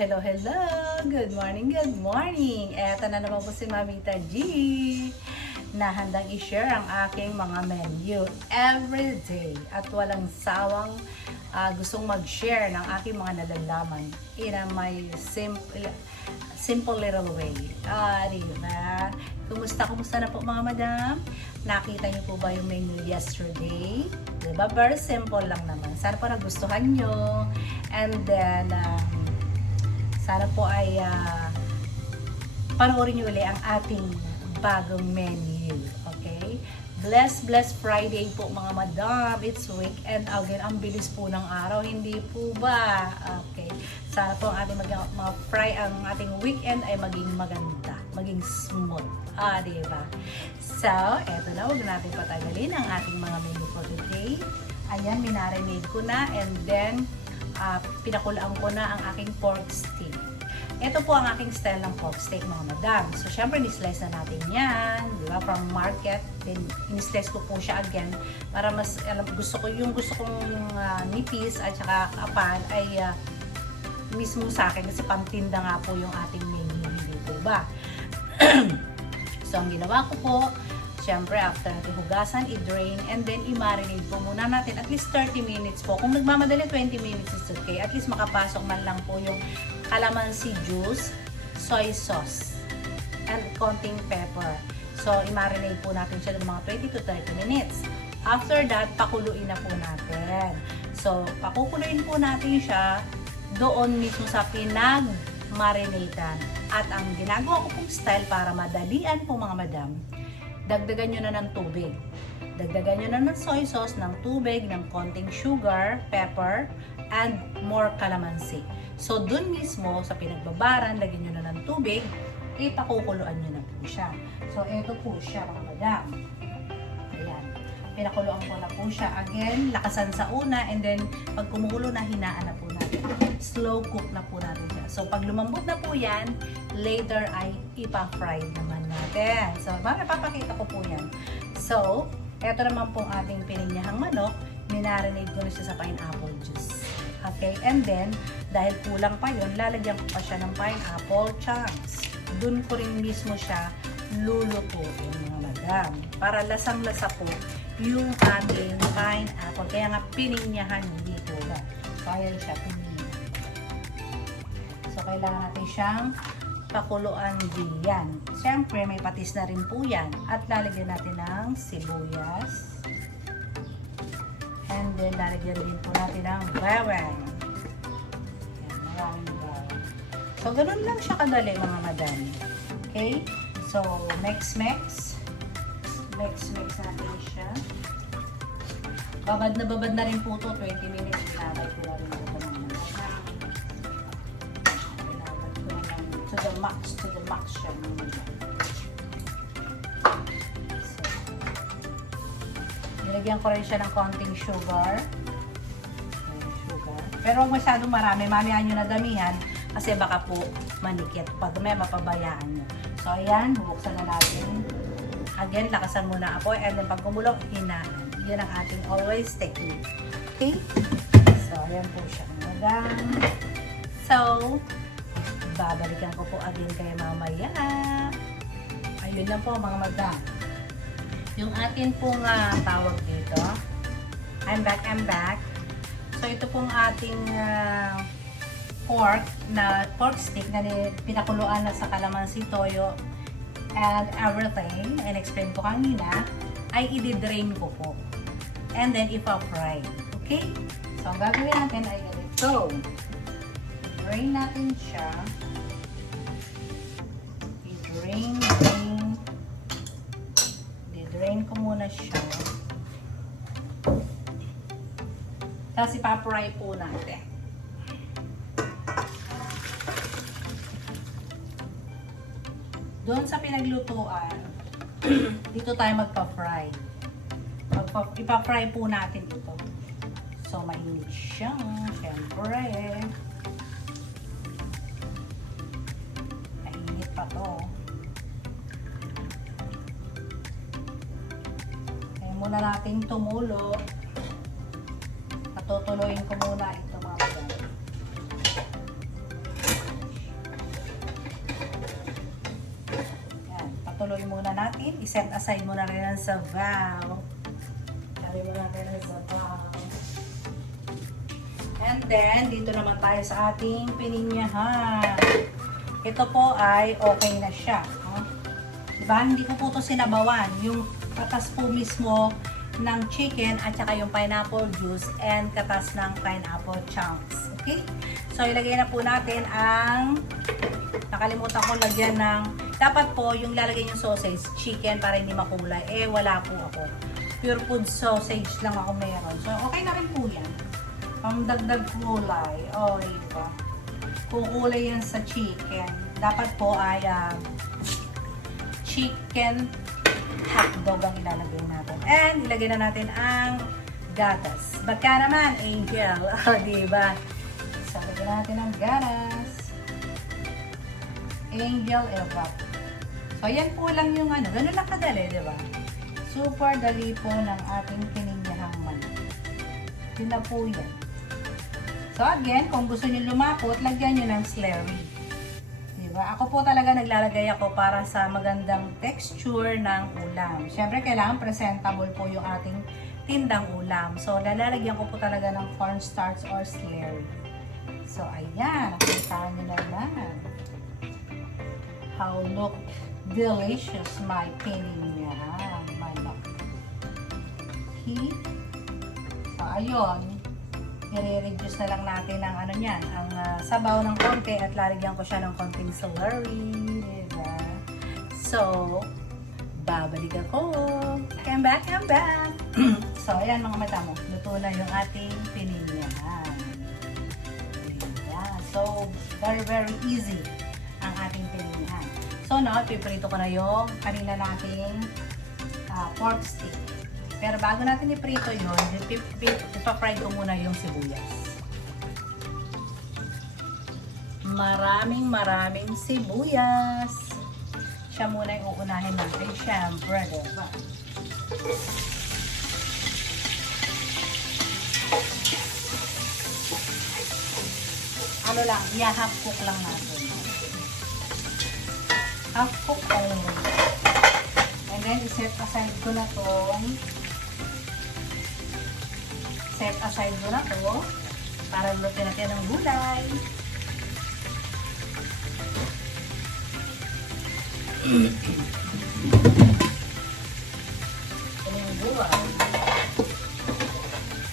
hello, hello! Good morning, good morning! Eto na naman po si Mamita G na handang i-share ang aking mga menu everyday at walang sawang gustong mag-share ng aking mga nalalaman in a my simple little way. Diba? Kumusta na po mga madam? Nakita niyo po ba yung menu yesterday? Diba? Very simple lang naman. Sana po nagustuhan nyo. And then, sana po ay panoorin nyo ulit ang ating bagong menu. Okay? Bless Friday po mga madam. It's weekend again. Ang bilis po ng araw. Hindi po ba? Okay. Sana po ang ating ang ating weekend ay maging maganda. Maging smooth. Diba? So, eto na. Huwag natin patagalin ang ating mga menu for today. Ayan, minarinade ko na. And then, pinakulaan ko na ang aking pork steak. Ito po ang aking style ng pork steak mga madam. So, syempre, ni-slice na natin yan. Diba? From market. Then, in-slice ko po siya again. Para mas, gusto kong nipis at saka kapal ay mismo sa akin. Kasi pangtinda nga po yung ating menu. Hindi po ba? So, ang ginawa ko po, syempre, after natin hugasan, i-drain, and then i-marinate po muna natin at least 30 minutes po. Kung nagmamadali, 20 minutes is okay. At least makapasok man lang po yung calamansi juice, soy sauce, and konting pepper. So, i-marinate po natin siya ng mga 20 to 30 minutes. After that, pakuluin na po natin. So, pakukuluin po natin siya doon mismo sa pinag-marinatan. At ang ginagawa ko pong style para madalian po mga madam, dagdagan nyo na ng tubig. Dagdagan nyo na ng soy sauce, ng tubig, ng konting sugar, pepper, and more calamansi. So, dun mismo sa pinagbabaran, lagyan nyo na ng tubig, ipakukuluan nyo na po siya. So, ito po siya mga madam. Ayan. Pinakuluan ko na po siya. Again, lakasan sa una, and then, pag kumukulo na, hinaan na po natin. Slow cook na po natin siya. So, pag lumambot na po yan, later ay ipa-fry naman natin. So, papakita ko po yan. So, eto naman pong ating pininyahang manok, minarinate ko na siya sa pineapple juice. Okay, and then, dahil kulang pa yun, lalagyan ko pa siya ng pineapple chunks. Dun ko rin mismo siya lulutuin mga madam. Para lasang-lasa po yung ating pineapple. Kaya nga pininyahan, hindi po ba? So, ayan siya, pininyahan. So, kailangan natin siyang pakuluan diyan. Siyempre, may patis na rin po yan. At lalagyan natin ng sibuyas. And then, lalagyan din po natin ng bawang. Yan, maraming bawang. So, ganun lang siya kadali mga madam. Okay? So, mix natin siya. Babad na rin po ito. 20 minutes. Inabay ko na rin po ito mga madam. To the max siya. So, nilagyan ko rin siya ng konting sugar. Pero huwag masyadong marami. Mamihan nyo na damihan kasi baka po manikit. Pag may mapabayaan nyo. So, ayan. Bubuksan na natin. Again, lakasan muna apoy. And then, pag kumulong, hinaan. Yan ang ating always technique. Okay? So, ayan po siya. So, babalikan ko po again kayo mamaya. Ayun lang po mga madam. Yung atin pong tawag dito. I'm back. So ito pong ating pork steak na pinakuluan na sa calamansi, toyo, and everything. And explain ko kanina, ay i-drain ko po. And then ipa-fry. Okay? So ang gagawin natin ay ganito. Drain natin siya. I-drain ko muna siya. Tapos ipa-fry po natin. Doon sa pinaglutuan, dito tayo magpa-fry. Ipa-fry po natin ito. So, mainit siya. Siyempre. Mainit pa to. Kaya muna natin tumulo. Patutuloyin ko muna ito mga madam. natin. I-set aside mo na rin ang sabaw. Lagay mo natin ang sabaw. And then, dito naman tayo sa ating pininyahan. Ito po ay okay na siya. Diba? Hindi ko po ito sinabawan. Yung katas po mismo ng chicken at saka yung pineapple juice and katas ng pineapple chunks. Okay? So, ilagay na po natin ang nakalimutan ko lagyan ng dapat po yung lalagay yung sausage chicken para hindi makulay. Eh, wala po ako. Pure food sausage lang ako meron. So, okay na rin po yan. Dagdag kulay. O, diba? Kukulay yan sa chicken. Dapat po ay chicken hotdog ang ilalagay natin. And ilagay na natin ang gatas. Baka naman, Angel. O, diba? So, lagyan natin ang gatas. Angel Evap. So, yan po lang yung ano. Ganun lang kadali, diba? Super dali po ng ating pininyahang manok. Yun na po yan. So, again, kung gusto nyo lumapot, lagyan nyo ng slurry. Diba? Ako po talaga naglalagay ako para sa magandang texture ng ulam. Siyempre, kailangan presentable po yung ating tindang ulam. So, lalagyan ko po talaga ng cornstarch or slurry. So, ayan. Nakita nyo naman. How look delicious my pininyahang manok. Okay? So, ayun. I-reduce na lang natin ang ano niyan, ang sabaw ng konti at lalagyan ko siya ng konting celery. Diba? So, babalik ako. I'm back, I'm back. So, ayan mga mata mo. Luto na yung ating pininyahan. Diba? So, very, very easy ang ating pininyahan. So, now, piprito ko na yung kanina nating pork stick. Pero bago natin iprito yun, ipapry ko muna yung sibuyas. Maraming sibuyas. Siya muna yung uunahin natin. Siyempre, diba? Ano lang, half cook lang natin. Half cook only. And then, iset aside ko na tong para lutuin natin ng gulay. Ito yung gulay.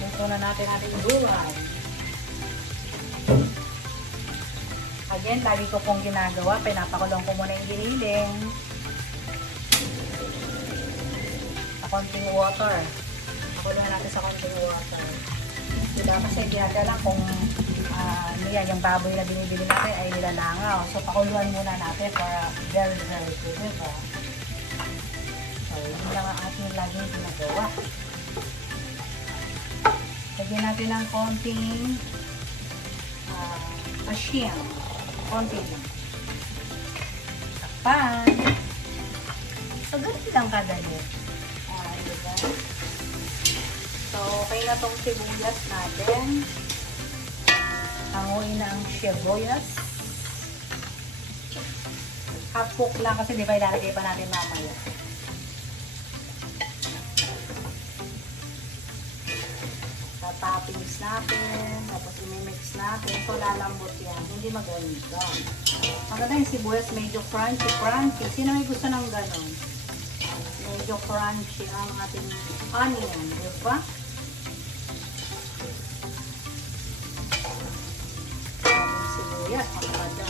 Luto na natin ating gulay. Again, lagi ko pong ginagawa. Pinapakulong ko muna yung giniling. Sa konting water. Pakulohan natin sa konting water. Diba? Kasi ginagala kung yung baboy na binibili natin ay nilalangaw. So, pakuluan muna natin para very, very good. Diba? So, yun lang ang ating laging ginagawa. Lagyan natin ng konting asin. Konti lang. Takpan. So, ganun lang kadali. Diba? So, okay na tong sibuyas natin. Hanguin na ang sibuyas. Half cook lang kasi di ba ilalagay pa natin mamaya. Toppings natin, tapos i-mix natin. So, lalambot yan. Hindi maganda. Maganda yung sibuyas, medyo crunchy. Sino may gusto ng ganon? Medyo crunchy ang ating onion, di ba? Sibuyas, maganda.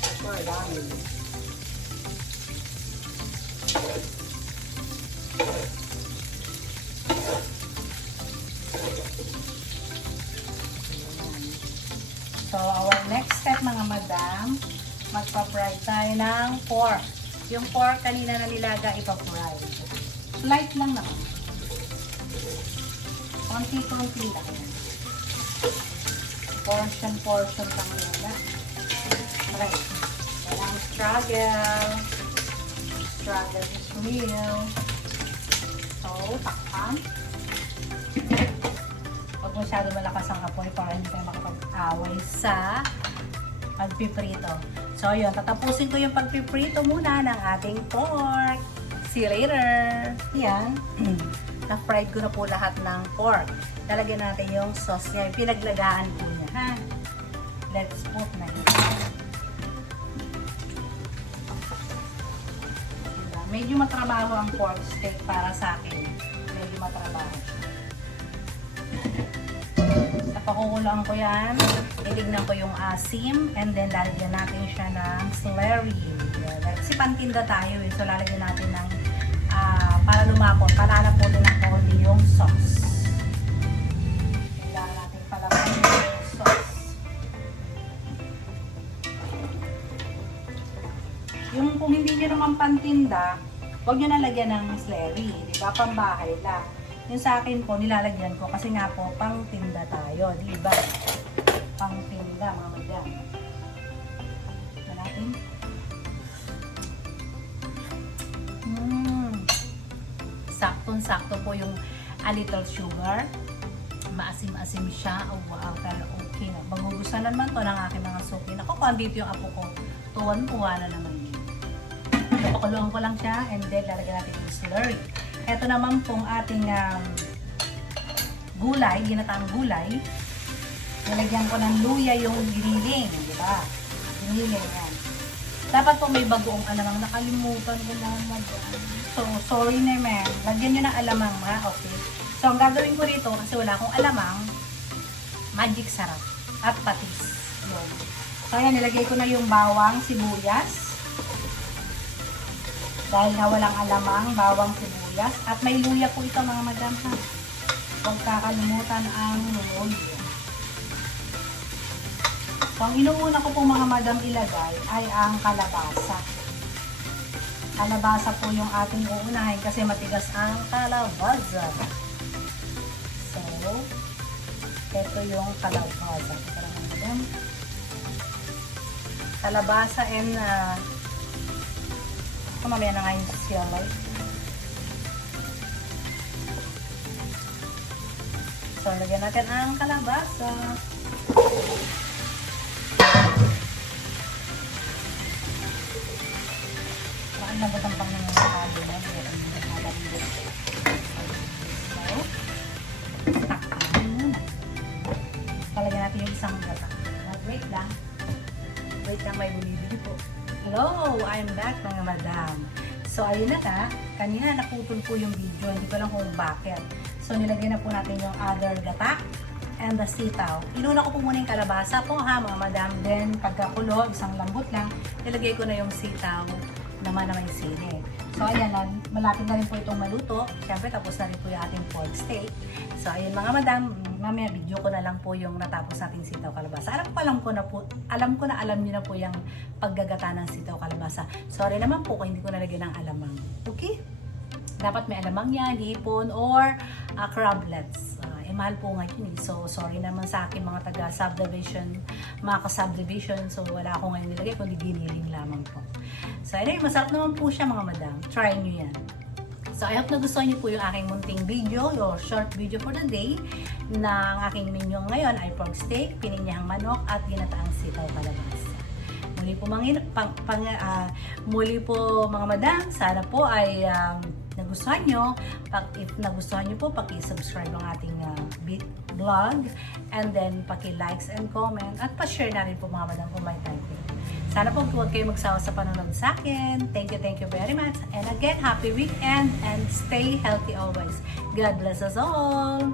Ito, dami. So, our next step mga madam, magpa-fry tayo ng pork. Yung pork kanina na nilaga, ipa-fry. Light lang naman. Konti-konti lang. Portion lang nila. Okay. Walang struggle. Struggle is real. So, takpan. Huwag masyado malakas ang apoy para hindi tayo makapag-away sa Magpiprito. So, yun. Tatapusin ko yung pagpiprito muna ng ating pork. See you later. Yan. Na-fried ko na po lahat ng pork. Lalagyan natin yung sauce niya. Pinaglagaan po niya, ha? Let's put na yun. Diba? Medyo matrabaho ang pork steak para sa akin. Medyo matrabaho. Napakukulaan ko yan. Ilignan ko yung asim. And then, lalagyan natin siya ng celery. Kasi pantinda tayo eh. So, lalagyan natin ng para lumapot. Palala po din ang konti yung sauce. Kailangan natin palaman yung sauce. Yung kung hindi nyo naman pantinda, huwag nyo nalagyan ng celery. Diba? Pambahay lang. Yung sa akin po, nilalagyan ko kasi nga po, pang tinda tayo, di ba? Pang tinda, mga madam. Ito natin. Saktong-sakto po yung a little sugar. Maasim-asim siya. Oh, wow, pero okay na. Magugustuhan naman to ng aking mga suki. Naku, kung andito yung apo ko, tuwan-tuwa na naman yun. Pakuluan ko lang siya and then lalagyan natin yung celery. Ito naman pong ating gulay, ginataang gulay. Nilagyan ko ng luya yung giniling, di ba? Giniling yan. Dapat po may bagoong alamang, nakalimutan ko na So, sorry naman. Lagyan nyo ng alamang okay? So, ang gagawin ko rito, kasi wala akong alamang, magic sarap at patis. Yun. So, ayan, nilagay ko na yung bawang, sibuyas. Dahil na walang alamang, bawang, sibuyas. At may luya po ito mga madam ha. Huwag kakalimutan ang luya. So, ang inuuna ko po mga madam ilagay ay ang kalabasa. Kalabasa po yung ating uunahin kasi matigas ang kalabasa. So, ito yung kalabasa. Ito lang madam. Kalabasa and mamaya na nga yung siya light. So, lagyan natin ang kalabasa. Saan nagatang pang nangyayari na? So, takpan muna. Talagyan natin yung isang gata. Wait lang. Wait lang, may bumibili po. Hello! I'm back mga madam. So, ayun na ka. Kanina naputol po yung video. Hindi ko lang kung bakit. So, nilagay na po natin yung other gata and the sitaw. Inuna ko po muna yung kalabasa po ha mga madam. Then, pagkakulo, isang lambot lang, nilagay ko na yung sitaw naman na may sili. So, ayan na. Malapit na rin po itong maluto. Siyempre, tapos na rin po yung ating pork steak. So, ayun mga madam. Mamaya video ko na lang po yung natapos nating sitaw kalabasa. Alam ko na alam niyo na po yung paggagata ng sitaw kalabasa. Sorry naman po kung hindi ko nalagyan ng alamang. Okay? Dapat may alamang yan, hipon, or crablets. Mahal po ngayon eh. So, sorry naman sa akin mga taga-subdivision, mga ka-subdivision. So, wala ako ngayon nilagay, kundi giniling lamang po. So, anyway, masarap naman po siya mga madam. Try nyo yan. So, I hope nagustuhan niyo po yung aking munting video, or short video for the day, na ang aking menu ngayon ay pork steak, pininyahang manok, at ginataang sitaw kalabasa. Muli po mga madam, sana po ay nagustuhan nyo. If nagustuhan nyo po, paki-subscribe ang ating vlog, and then paki-likes and comment, at pa-share na rin po mga madam kung may time. Sana po huwag kayo magsawa sa panonood sa akin. Thank you very much. And again, happy weekend and stay healthy always. God bless us all!